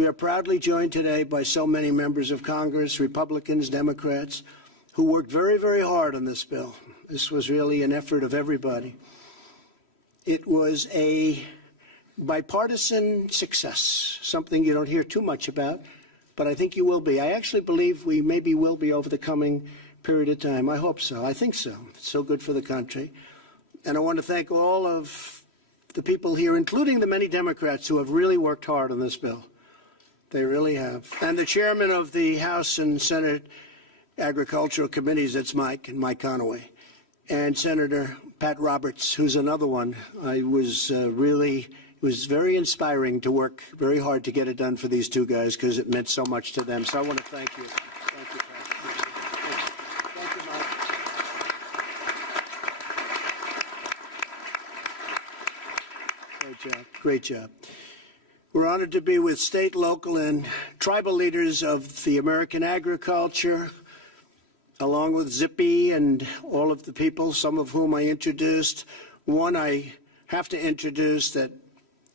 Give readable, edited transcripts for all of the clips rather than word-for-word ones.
We are proudly joined today by so many members of Congress, Republicans, Democrats, who worked very, very hard on this bill. This was really an effort of everybody. It was a bipartisan success, something you don't hear too much about, but I think you will be. I actually believe we maybe will be over the coming period of time. I hope so. I think so. It's so good for the country. And I want to thank all of the people here, including the many Democrats who have really worked hard on this bill. They really have. And the chairman of the House and Senate Agricultural Committees, that's Mike Conaway, and Senator Pat Roberts, who's another one. It was very inspiring to work very hard to get it done for these two guys because it meant so much to them. So I want to thank you. Thank you, Pat. Thank you, Mike. Great job. Great job. We're honored to be with state, local, and tribal leaders of the American agriculture, along with Zippy and all of the people, some of whom I introduced. One I have to introduce that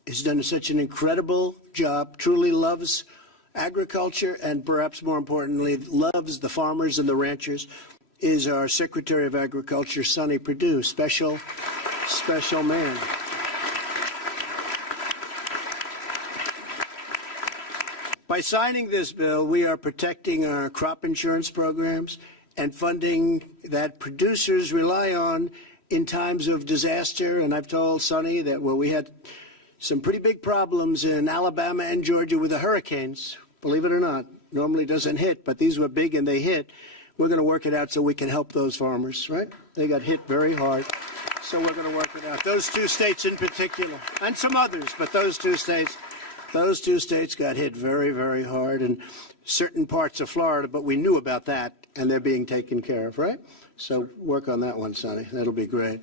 has done such an incredible job, truly loves agriculture, and perhaps more importantly, loves the farmers and the ranchers, is our Secretary of Agriculture, Sonny Perdue. Special man. By signing this bill, we are protecting our crop insurance programs and funding that producers rely on in times of disaster. And I've told Sonny that, well, we had some pretty big problems in Alabama and Georgia with the hurricanes, believe it or not. Normally doesn't hit, but these were big and they hit. We're going to work it out so we can help those farmers, right? They got hit very hard, so we're going to work it out. Those two states in particular, and some others, but those two states got hit very, very hard, and certain parts of Florida, but we knew about that, and they're being taken care of, right? So work on that one, Sonny. That'll be great.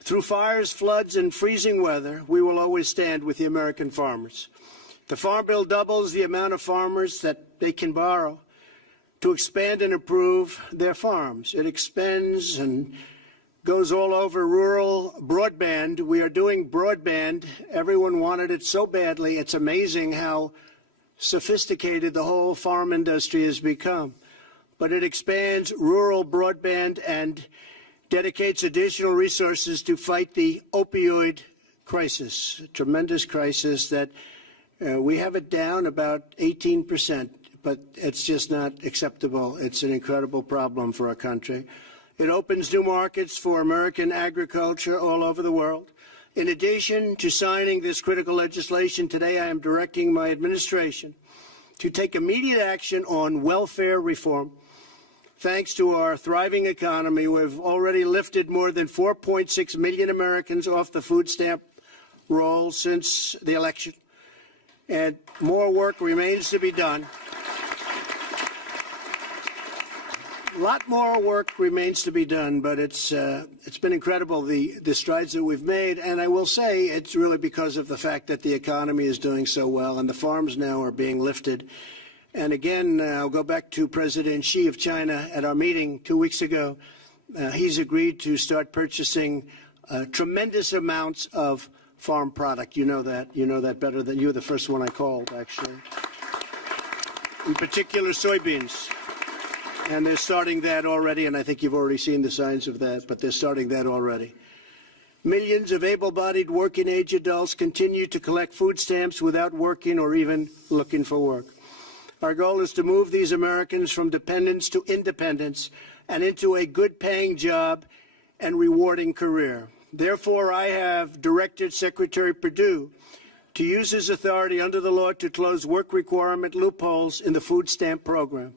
Through fires, floods, and freezing weather, we will always stand with the American farmers. The Farm Bill doubles the amount of farmers that they can borrow to expand and improve their farms. It expands and goes all over rural broadband. We are doing broadband. Everyone wanted it so badly. It's amazing how sophisticated the whole farm industry has become. But it expands rural broadband and dedicates additional resources to fight the opioid crisis, a tremendous crisis that we have it down about 18%, but it's just not acceptable. It's an incredible problem for our country. It opens new markets for American agriculture all over the world. In addition to signing this critical legislation today, I am directing my administration to take immediate action on welfare reform. Thanks to our thriving economy, we've already lifted more than 4.6 million Americans off the food stamp roll since the election, and more work remains to be done. A lot more work remains to be done, but it's been incredible, the strides that we've made. And I will say it's really because of the fact that the economy is doing so well and the farms now are being lifted. And again, I'll go back to President Xi of China at our meeting 2 weeks ago. He's agreed to start purchasing tremendous amounts of farm product. You know that better than you're the first one I called, actually. In particular, soybeans. And they're starting that already, and I think you've already seen the signs of that, but they're starting that already. Millions of able-bodied working-age adults continue to collect food stamps without working or even looking for work. Our goal is to move these Americans from dependence to independence and into a good-paying job and rewarding career. Therefore, I have directed Secretary Perdue to use his authority under the law to close work requirement loopholes in the food stamp program.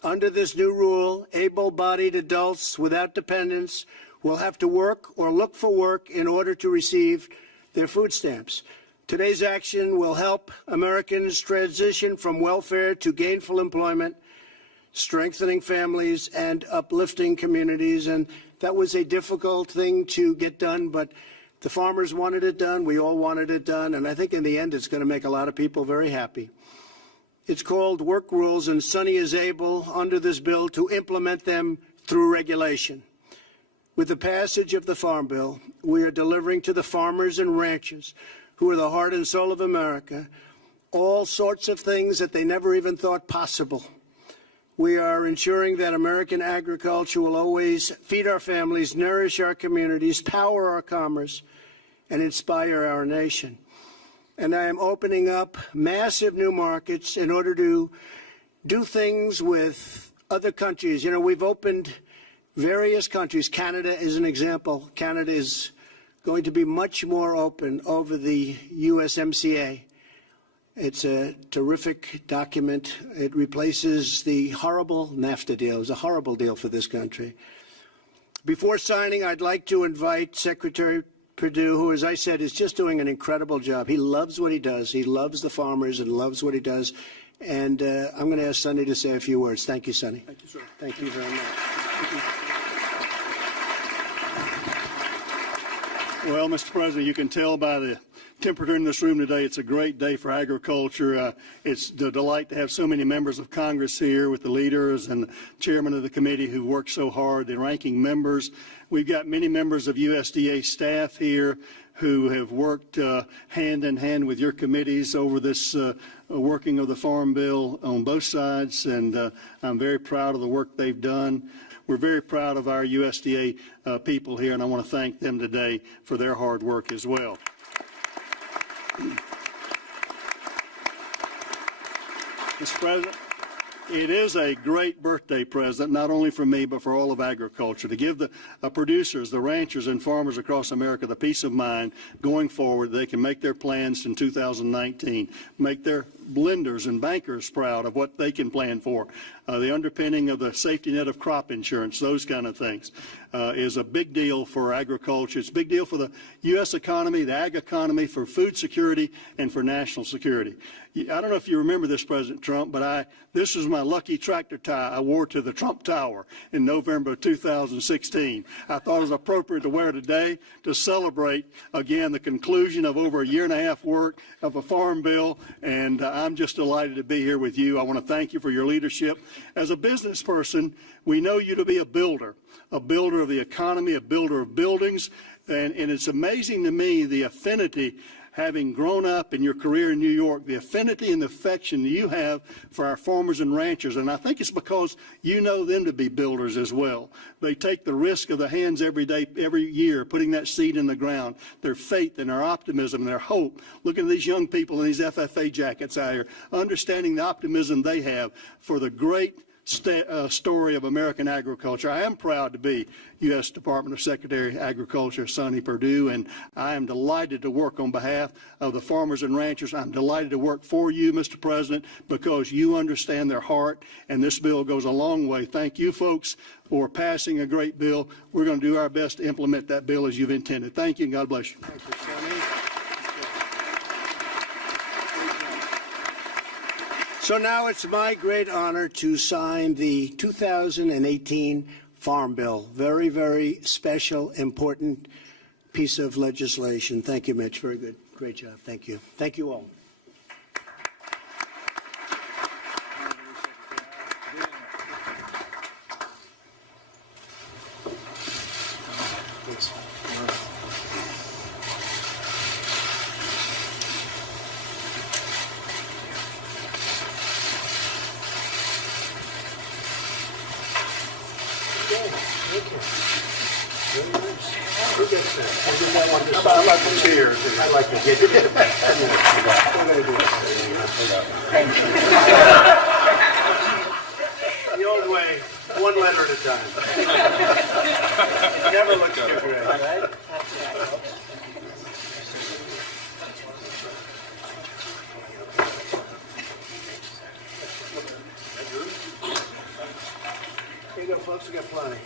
Under this new rule, able-bodied adults without dependents will have to work or look for work in order to receive their food stamps. Today's action will help Americans transition from welfare to gainful employment, strengthening families and uplifting communities. And that was a difficult thing to get done, but the farmers wanted it done. We all wanted it done. And I think in the end, it's going to make a lot of people very happy. It's called work rules, and Sonny is able, under this bill, to implement them through regulation. With the passage of the Farm Bill, we are delivering to the farmers and ranchers, who are the heart and soul of America, all sorts of things that they never even thought possible. We are ensuring that American agriculture will always feed our families, nourish our communities, power our commerce, and inspire our nation. And I am opening up massive new markets in order to do things with other countries. You know, we've opened various countries. Canada is an example. Canada is going to be much more open over the USMCA. It's a terrific document. It replaces the horrible NAFTA deal. It was a horrible deal for this country. Before signing, I'd like to invite Secretary Perdue, who, as I said, is just doing an incredible job. He loves what he does. He loves the farmers and loves what he does. And I'm going to ask Sonny to say a few words. Thank you, Sonny. Thank you, sir. Thank you very much. Well, Mr. President, you can tell by the temperature in this room today, it's a great day for agriculture. It's a delight to have so many members of Congress here with the leaders and the chairman of the committee who worked so hard, the ranking members. We've got many members of USDA staff here who have worked hand in hand with your committees over this working of the Farm Bill on both sides, and I'm very proud of the work they've done. We're very proud of our USDA people here, and I want to thank them today for their hard work as well. Mr. President, it is a great birthday present, not only for me, but for all of agriculture, to give the producers, the ranchers, and farmers across America the peace of mind going forward. They can make their plans in 2019, make their blenders and bankers proud of what they can plan for. The underpinning of the safety net of crop insurance, those kind of things, is a big deal for agriculture. It's a big deal for the U.S. economy, the ag economy, for food security, and for national security. I don't know if you remember this, President Trump, but this was my lucky tractor tie I wore to the Trump Tower in November of 2016. I thought it was appropriate to wear today to celebrate, again, the conclusion of over a year-and-a-half work of a farm bill, and I'm just delighted to be here with you. I want to thank you for your leadership. As a business person, we know you to be a builder of the economy, a builder of buildings, and it's amazing to me the affinity, having grown up in your career in New York, the affinity and the affection you have for our farmers and ranchers. And I think it's because you know them to be builders as well. They take the risk of the hands every day, every year, putting that seed in the ground, their faith and their optimism and their hope. Looking at these young people in these FFA jackets out here, understanding the optimism they have for the great story of American agriculture. I am proud to be U.S. Department of Secretary of Agriculture Sonny Perdue, and I am delighted to work on behalf of the farmers and ranchers. I'm delighted to work for you, Mr. President, because you understand their heart, and this bill goes a long way. Thank you, folks, for passing a great bill. We're going to do our best to implement that bill as you've intended. Thank you, and God bless you. Thank you, Sonny. So now it's my great honor to sign the 2018 Farm Bill. Very, very special, important piece of legislation. Thank you, Mitch. Very good. Great job. Thank you. Thank you all. I like the chair. I like to get it. The old way, one letter at a time. It never looks too great, right? Here you go, folks. We got plenty.